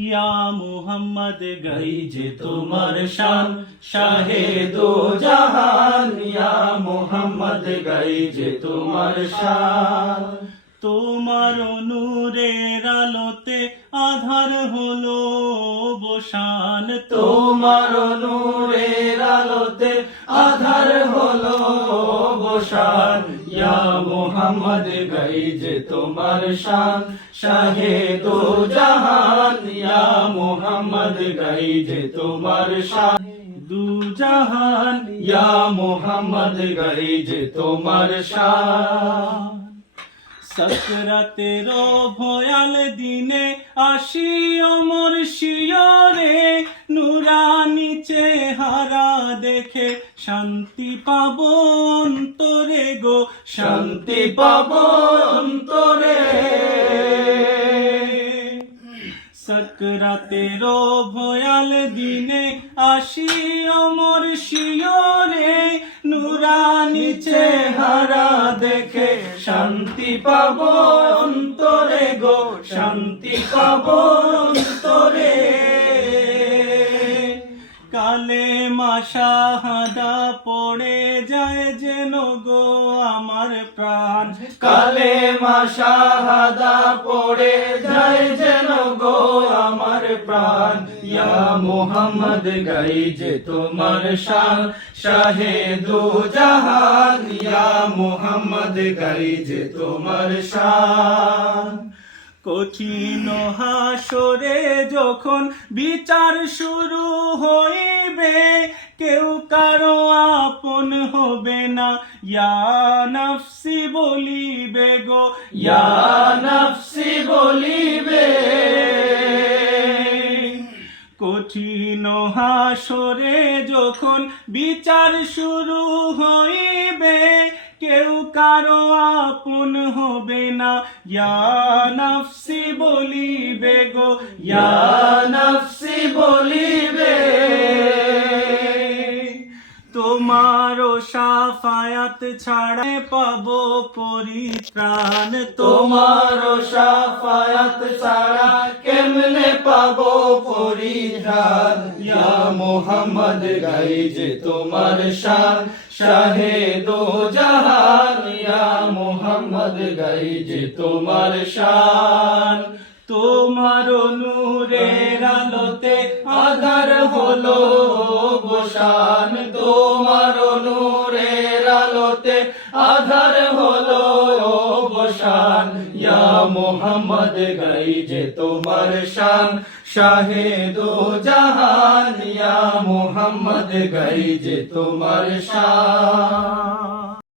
ইয়া মুহাম্মদ, গাই যে তোমার শান। শাহে দো জাহান, ইয়া মুহাম্মদ, গাই যে তোমার শান। তোমার নূরের আলোতে আধার হলো বসান। তোমার নূরের আলোতে আধার হলো বসান। মোহাম্মদ গাই যে তোমার শান, শাহে দো জাহান, ইয়া মোহাম্মদ গাই যে তোমার শান। দু জাহান, ইয়া মোহাম্মদ গাই যে তোমার শান। সকরাতের ভয়াল দিনে আসি অমর শিয়রে, নুরানি চেহারা দেখে শান্তি পাব অন্তরে গো শান্তি পাব অন্তরে সকরাতের ভয়াল দিনে আসি অমর শিয়রে নুরানি চেহারা দেখে শান্তি পাব অন্তরে গো শান্তি পাব অন্তরে কালে মাসাহাদা যায় যেন গো আমার প্রাণ। কালে মাসাহাদা পড়ে যায় যেন গো আমার প্রাণ। ইয়া মোহাম্মদ গাই যে তোমার শান, শাহে দু জাহান ইয়া মোহাম্মদ গাই যে তোমার শান। কঠিন হাসরে যখন বিচার শুরু হইবে, কেউ কারও আপন হবে না। ইয়া নফসি বলিবে গো, ইয়া নফসি বলিবে। কঠিন হাসরে যখন বিচার শুরু হইবে কেউ কারও আপন হবে না। ইয়া নফসি বলিবে গো, ইয়া নফসি বলিবে। তোমারও সাফায়াত ছাড়া পাবো পরিত্রাণ। তোমারও সাফায়াত ছাড়া কেমনে পাবো পরিত্রাণ ইয়া মোহাম্মদ, গাই যে তোমার শান, শাহে দো জাহান। ইয়া মোহাম্মদ, গাই যে তোমার শান। তোমার নূরের আলোতে আধার হলো বসান তোমার নূরের আলোতে আধার হলো বসান ইয়া মোহাম্মদ গাই যে তোমার শান শাহে দো জাহান ইয়া মোহাম্মদ গাই যে তোমার শান